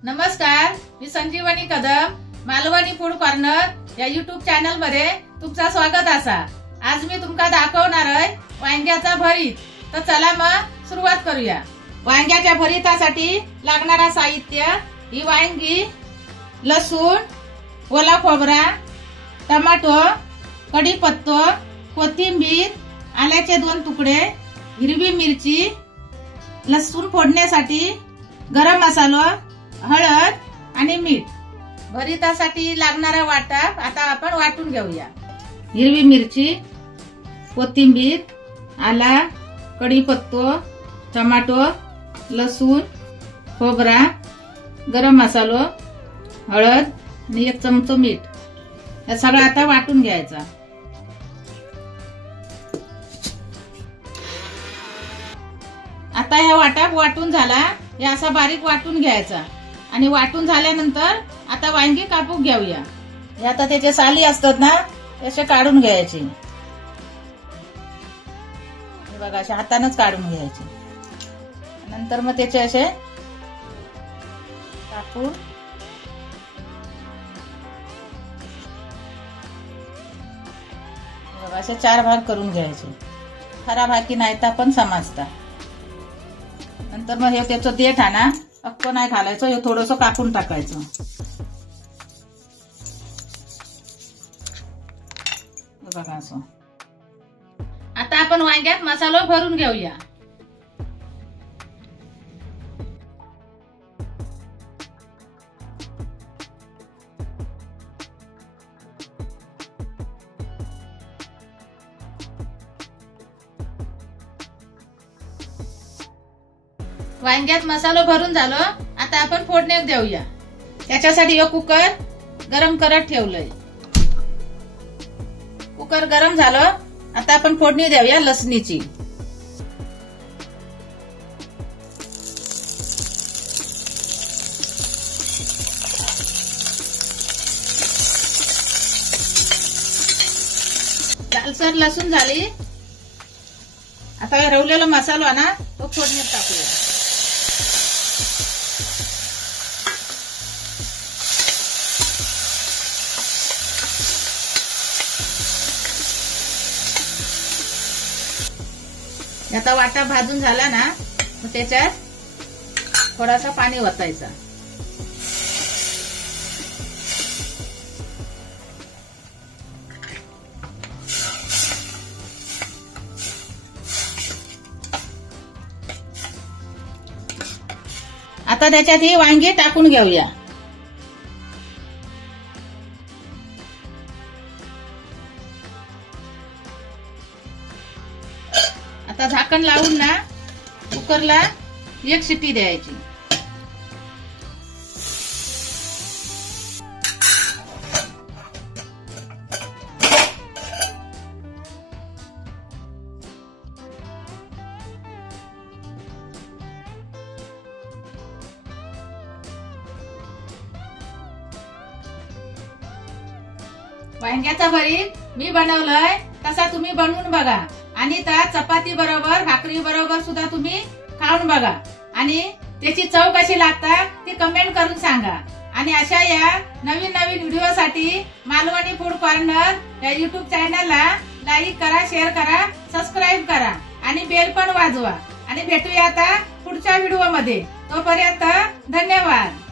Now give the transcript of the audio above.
नमस्कार, मी संजीवनी Kadam, Malvani food corner या YouTube channel मध्ये तुमचं स्वागत असा। आज मी तुमका दाखवणार आहे वांग्याचा भरीत। तर चला मग सुरुवात करूया। वांग्याच्या भरीतासाठी लागणारा साहित्य ही वांगी, लसूण, ओला खोबरा, टमाटो, कढीपत्ता, कोथिंबीर, आल्याचे 2 तुकडे, हिरवी मिरची, लसूण फोडण्यासाठी, गरम मसाला, हळद आणि मीठ। भरीतासाठी लागणारा वाटप आता आपण वाटून घेऊया। हिरवी मिरची, कोथिंबीर, आला, कढीपत्ता, टमाटो, लसूण, खोबरा, गरम मसाला, हळद आणि 1 चमचा मीठ हे सगळं आता वाटून घ्यायचं। आता हे वाटप वाटून झाला, हे असा बारीक वाटून घ्यायचा आणि वाटून झाल्यानंतर आता वांगी कापून घेऊया। हे आता त्याचे साली असतात ना, त्याचे काढून घ्यायचे। हे बघा अशा हातानेच काढून घ्यायचे। नंतर मग त्याचे असे कापून बघा असे 4 भाग करून घ्यायचे। खरा भागी नाही तर पण समजता। नंतर मग हे त्याचं देठ आहे ना, अक्क नाही घालायचं, हे थोडंसं कापून टाकायचं। बघा असं। आता आपण वांग्यात मसाला भरून घेऊया। वांग्यात मसाला भरून झालं, आता आपण फोडण्यात देऊया। त्याच्यासाठी एक कुकर गरम करत ठेवलंय। कुकर गरम झालं, आता आपण फोडणी देऊया लसणीची। लालसर लसूण झाली, आता रवलेला मसाला ना तो फोडणीत टाकूया। आता वाटा भाजून झाला ना, मग त्याच्यात थोडासा पाणी ओतायचा। आता त्याच्यात ही वांगी टाकून घेऊया। आता झाकण लावून ना कुकरला 1 शिट्टी द्यायची। वांग्याचा भरीत मी बनवलंय, तसा तुम्ही बनवून बघा आणि त्या चपाती बरोबर, भाकरी बरोबर सुद्धा तुम्ही खाऊन बघा आणि त्याची चव कशी लागते ती कमेंट करून सांगा। आणि अशा या नवीन व्हिडिओसाठी मालवणी फूड कॉर्नर या युट्यूब चॅनलला लाईक करा, शेअर करा, सबस्क्राईब करा आणि बेल पण वाजवा। आणि भेटूया आता पुढच्या व्हिडिओमध्ये। तोपर्यंत धन्यवाद।